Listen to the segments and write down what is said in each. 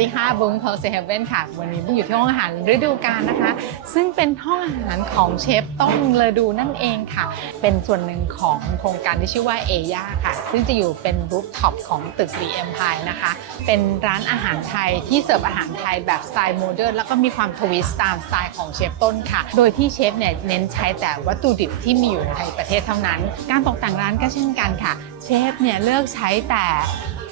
ดีค่ะบุ้งเพลเซเฮเว่นค่ะ วันนี้บุ้งอยู่ที่ห้องอาหารฤดูกาลนะคะ ซึ่งเป็นห้องอาหารของเชฟต้งเลอดูนั่นเองค่ะ เป็นส่วนหนึ่งของโครงการที่ชื่อว่าเอย่าค่ะ ซึ่งจะอยู่เป็นรูฟท็อปของตึกรีเอ็มพายนะคะ เป็นร้านอาหารไทยที่เสิร์ฟอาหารไทยแบบสไตล์โมเดิร์นแล้วก็มีความทวิสต์ตามสไตล์ของเชฟต้นค่ะ โดยที่เชฟเนี่ยเน้นใช้แต่วัตถุดิบที่มีอยู่ในประเทศเท่านั้น การตกแต่งร้านก็เช่นกันค่ะ เชฟเนี่ยเลือกใช้แต่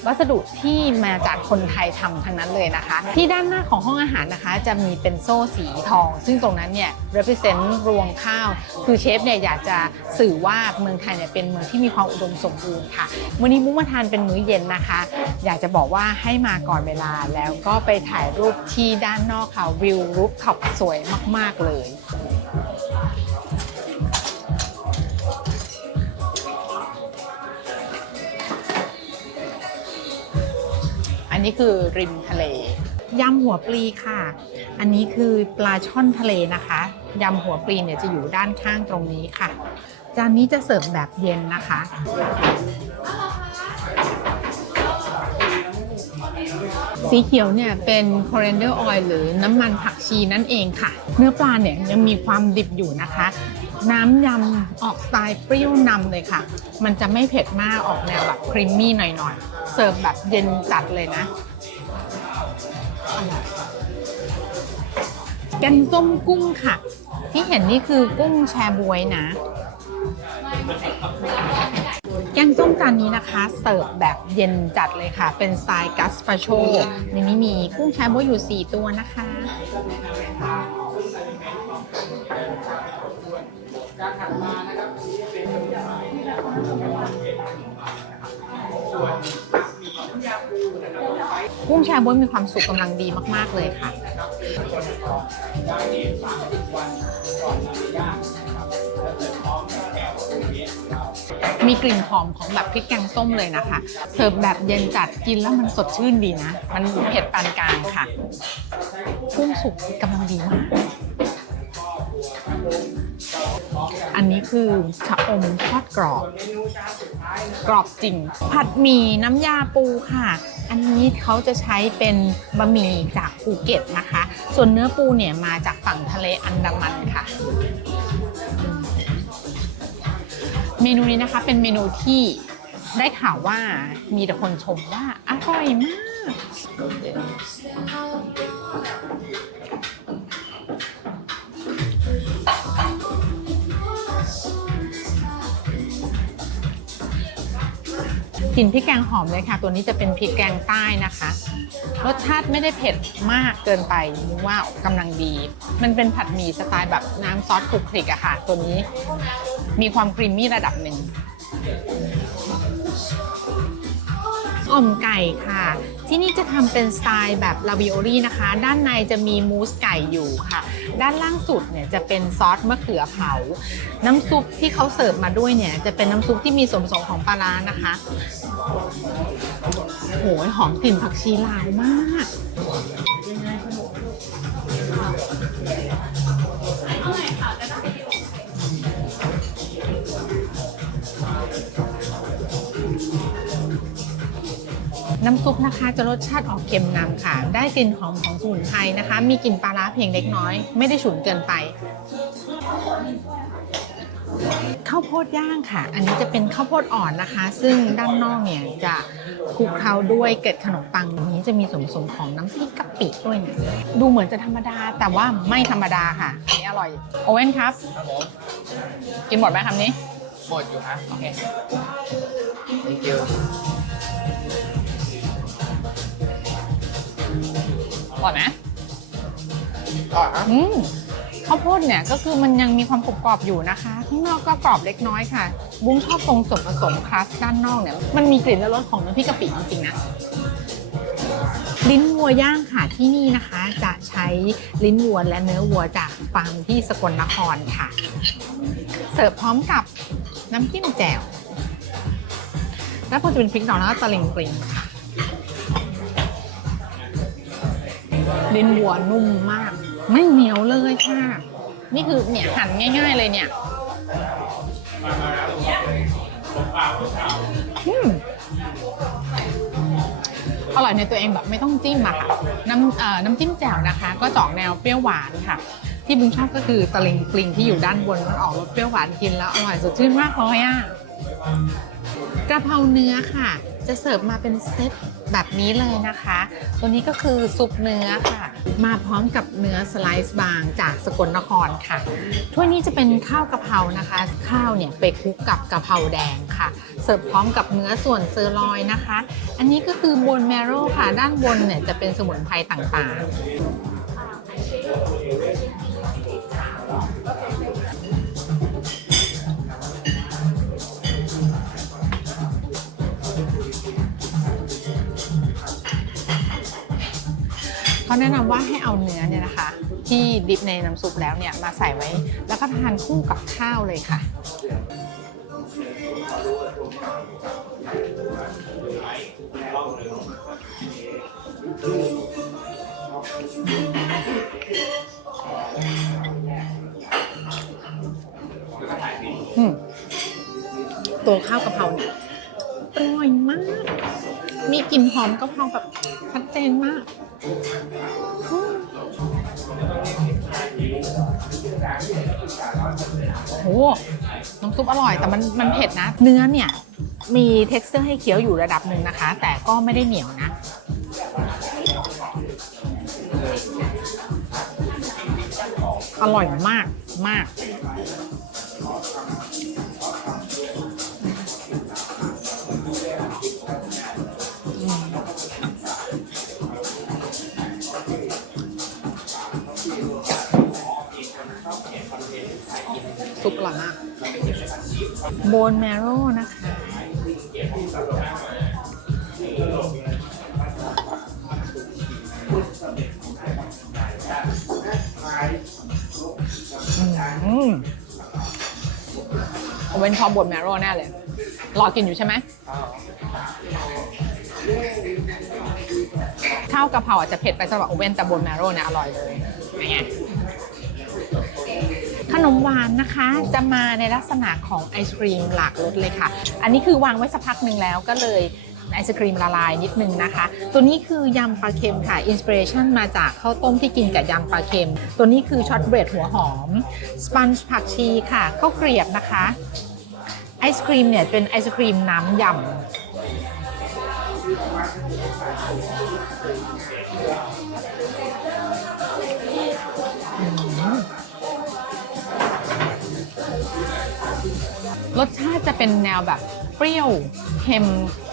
วัสดุที่มาจากคนไทยทำทั้งนั้นเลยนะคะ ที่ด้านหน้าของห้องอาหารนะคะจะมีเป็นโซ่สีทอง ซึ่งตรงนั้นเนี่ย represent รวงข้าว คือเชฟเนี่ยอยากจะสื่อว่าเมืองไทยเนี่ยเป็นเมืองที่มีความอุดมสมบูรณ์ค่ะ วันนี้มุกมาทานเป็นมื้อเย็นนะคะ อยากจะบอกว่าให้มาก่อนเวลาแล้วก็ไปถ่ายรูปที่ด้านนอกค่ะวิวรูปท็อปสวยมาก ๆ เลย อันนี้คือริมทะเลยำหัวปลีค่ะ อันนี้คือปลาช่อนทะเลนะคะยำหัวปลีเนี่ยจะอยู่ด้านข้างตรงนี้ค่ะ จานนี้จะเสิร์ฟแบบเย็นนะคะ สีเขียวเนี่ยเป็น coriander oil หรือน้ำมันผักชีนั่นเองค่ะ เนื้อปลาเนี่ยยังมีความดิบอยู่นะคะ น้ำยำออกสไตล์เปรี้ยวนำเลยค่ะ มันจะไม่เผ็ดมากออกแนวแบบครีมมี่หน่อยๆ เสิร์ฟแบบเย็นจัดเลยนะอร่อยแกงส้มกุ้งค่ะ ที่เห็นนี่คือกุ้งแชบวยนะ แกงส้มจานนี้นะคะ เสิร์ฟแบบเย็นจัดเลยค่ะ เป็นสไตล์กัสปาโชในนี้มีกุ้งแชบวยอยู่ 4 ตัวนะคะ กุ้งแชโบวยมีความสุกกำลังดีมาก ๆ เลยค่ะ มีกลิ่นหอมของแบบพริกแกงส้มเลยนะคะ เสิร์ฟแบบเย็นจัดกินแล้วมันสดชื่นดีนะ มันเผ็ดปานกลางค่ะ กุ้งสุกกำลังดีมากอันนี้คือชะอมทอดกรอบ กรอบจริง ผัดหมี่น้ำยาปูค่ะ อันนี้เขาจะใช้เป็นบะหมี่จากภูเก็ตนะคะ ส่วนเนื้อปูเนี่ยมาจากฝั่งทะเลอันดามันค่ะ เมนูนี้นะคะเป็นเมนูที่ได้ข่าวว่ามีแต่คนชมว่าอร่อยมาก กลิ่นพริกแกงหอมเลยค่ะ ตัวนี้จะเป็นพริกแกงใต้นะคะ รสชาติไม่ได้เผ็ดมากเกินไปนึกว่ากำลังดี มันเป็นผัดหมี่สไตล์แบบน้ำซอสคลุกคลิกอะค่ะ ตัวนี้มีความครีมมี่ระดับหนึ่งอ่อมไก่ค่ะ ที่นี่จะทำเป็นสไตล์แบบลาวิโอลี่นะคะ ด้านในจะมีมูสไก่อยู่ค่ะ ด้านล่างสุดเนี่ยจะเป็นซอสมะเขือเผา น้ำซุปที่เขาเสิร์ฟมาด้วยเนี่ยจะเป็นน้ำซุปที่มีส่วนผสมของปลาร้านะคะโหยหอมกลิ่นผักชีลาวมาก น้ำซุปนะคะจะรสชาติออกเค็มนำค่ะ ได้กลิ่นหอมของสมุนไพรนะคะ มีกลิ่นปลาร้าเพียงเล็กน้อย ไม่ได้ฉุนเกินไปข้าวโพดย่างค่ะ อันนี้จะเป็นข้าวโพดอ่อนนะคะ ซึ่งด้านนอกเนี่ยจะคลุกเคล้าด้วยเกล็ดขนมปังอันนี้จะมีส่วนผสมของน้ำพริกกะปิด้วยเนี่ยดูเหมือนจะธรรมดาแต่ว่าไม่ธรรมดาค่ะอันนี้อร่อย โอเว่นครับ ครับผมกินหมดไหมคำนี้ หมดอยู่ครับโอเค thank you อร่อยไหมต่อครับอืมข้าวโพดเนี่ยก็คือมันยังมีความกรอบๆอยู่นะคะ ข้างนอกก็กรอบเล็กน้อยค่ะ บุ้งชอบตรงส่วนผสมคลัสด้านนอกเนี่ยมันมีกลิ่นและรสของน้ำพริกกะปิจริงๆนะลิ้นวัวย่างค่ะที่นี่นะคะ จะใช้ลิ้นวัวและเนื้อวัวจากฟาร์มที่สกลนครค่ะ เสิร์ฟพร้อมกับน้ำจิ้มแจ่วแล้วพอจะเป็นพริกดองแล้วก็ตะลิงปริงค่ะ ลิ้นวัวนุ่มมาก ไม่เหนียวเลยค่ะ นี่คือเนี่ยหั่นง่าย ๆ เลยเนี่ยอร่อยในตัวเองแบบไม่ต้องจิ้มอะค่ะ น้ำเอ่อน้ำจิ้มแจ่วนะคะ ก็จออกแนวเปรี้ยวหวานค่ะ ที่บุ้งชอบก็คือตะลิงปลิงที่อยู่ด้านบนมันออกรสเปรี้ยวหวานกินแล้วอร่อยสดชื่นมากเลยอะกระเพราเนื้อค่ะ จะเสิร์ฟมาเป็นเซตแบบนี้เลยนะคะ ตัวนี้ก็คือซุปเนื้อค่ะ มาพร้อมกับเนื้อสไลซ์บางจากสกลนครค่ะถ้วยนี้จะเป็นข้าวกะเพรานะคะ ข้าวเนี่ยไปคลุกกับกะเพราแดงค่ะ เสิร์ฟพร้อมกับเนื้อส่วนเซอร์ลอยนะคะ อันนี้ก็คือบนแมโร่ค่ะ ด้านบนเนี่ยจะเป็นสมุนไพรต่างๆ แนะนำว่าให้เอาเนื้อเนี่ยนะคะ ที่ดิบในน้ำซุปแล้วเนี่ยมาใส่ไว้ แล้วก็ทานคู่กับข้าวเลยค่ะอืมตัวข้าวกะเพราเนี่ยอร่อยมาก มีกลิ่นหอมกะเพราแบบชัดเจนมาก โอ้น้ำซุปอร่อยแต่มันมันเผ็ดนะ เนื้อเนี่ยมี t e x t อร์ให้เคี้ยวอยู่ระดับหนึ่งนะคะ แต่ก็ไม่ได้เหนียวนะ อร่อยมากมาก ซุปอร่อยมากโบนแมโร่นะคะอืมเอาเป็นชอบบดแมโร่แน่เลย รอกินอยู่ใช่ไหมข้าวกะเพราอาจจะเผ็ดไปสำหรับโอเว่นแต่บนแมโร่เนี่ยอร่อยเลยไงข นมหวานนะคะจะมาในลักษณะของไอศครีมหลากรสเลยค่ะ อันนี้คือวางไว้สักพักหนึ่งแล้วก็เลยไอศครีมละลายนิดนึงนะคะ ตัวนี้คือยำปลาเค็มค่ะ อินสปิเรชันมาจากข้าวต้มที่กินกับยำปลาเค็ม ตัวนี้คือช็อตเบรดหัวหอม สปันช์ผักชีค่ะ ข้าวเกรียบนะคะ ไอศครีมเนี่ยเป็นไอศครีมน้ำยำ รสชาติจะเป็นแนวแบบเปรี้ยวเค็ม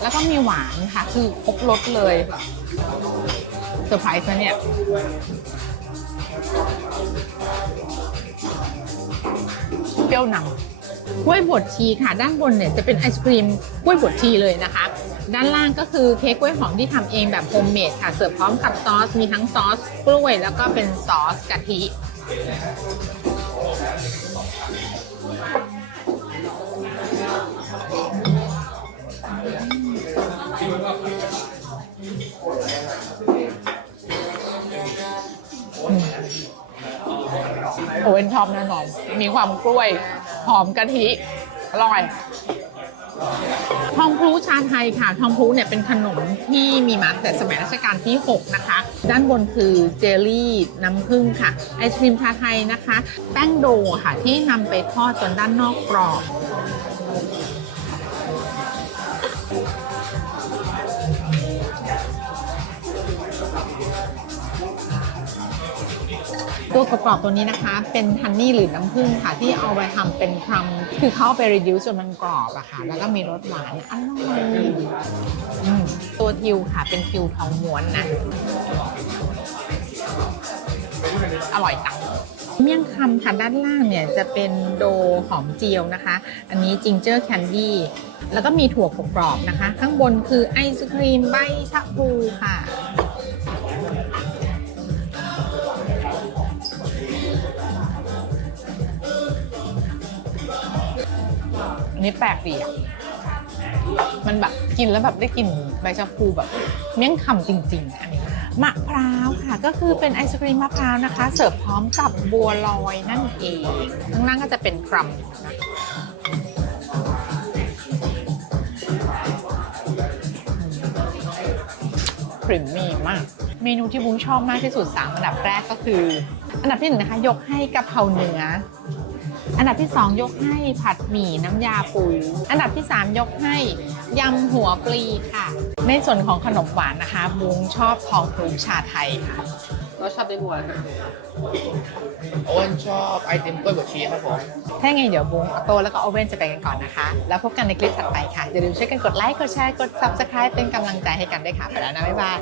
แล้วก็มีหวานค่ะ คือครบรสเลยเซอร์ไพรส์นะเนี่ยเปรี้ยวนำกล้วยบดชีค่ะ ด้านบนเนี่ยจะเป็นไอศครีมกล้วยบดชีเลยนะคะ ด้านล่างก็คือเค้กกล้วยหอมที่ทำเองแบบโฮมเมดค่ะ เสิร์ฟพร้อมกับซอส มีทั้งซอสกล้วยแล้วก็เป็นซอสกะทิ โอเว่นชอบแน่นอน มีความกล้วย หอมกะทิ อร่อย ทองพลูชาไทยค่ะ ทองพลูเนี่ยเป็นขนมที่มีมาแต่สมัยรัชกาลที่ 6 นะคะ ด้านบนคือเจลลี่น้ำผึ้งค่ะ ไอศครีมชาไทยนะคะ แป้งโดค่ะที่นำไปทอดจนด้านนอกกรอบ ตัวกรอบๆตัวนี้นะคะ เป็นฮันนี่หรือน้ำผึ้งค่ะ ที่เอาไปทำเป็นครัมคือเขาเอาไปรีดิวจนมันกรอบอะค่ะ แล้วก็มีรสหวานอร่อยอืมตัวทิวค่ะ เป็นทิวทองม้วนนะ อร่อยจังเมี่ยงคำค่ะด้านล่างเนี่ยจะเป็นโดหอมเจียวนะคะ อันนี้จิงเจอร์แคนดี้แล้วก็มีถั่วกรอบนะคะ ข้างบนคือไอศครีมใบชะพูค่ะ นนี้แปลกดีอะ มันแบบกินแล้วแบบได้กลิ่นใบชะพูแบบเมี่ยงคำจริงๆอันนี้มะพร้าวค่ะ ก็คือเป็นไอศครีมมะพร้าวนะคะ เสิร์ฟพร้อมกับบัวลอยนั่นเองข้างล่างก็จะเป็นครัมนะพรีเมียมมาก เมนูที่บุ้งชอบมากที่สุดสามอันดับแรกก็คือ อันดับที่หนึ่งนะคะ ยกให้กะเพราเนื้อ อันดับที่ 2 ยกให้ผัดหมี่น้ำยาปู อันดับที่ 3 ยกให้ยำหัวปลีค่ะ ในส่วนของขนมหวานนะคะ บุ้งชอบทองพลูชาไทยค่ะเราชอบได้บัวโอ้นชอบไอติมกล้วยบวชชีสครับผม ถ้าไงเดี๋ยวบุ้งออโต้แล้วก็โอเว่นจะไปกันก่อนนะคะ แล้วพบกันในคลิปถัดไปค่ะ อย่าลืมช่วยกันกดไลค์ กดแชร์ กด subscribe เป็นกำลังใจให้กันด้วยค่ะ ไปแล้วนะ บ๊ายบาย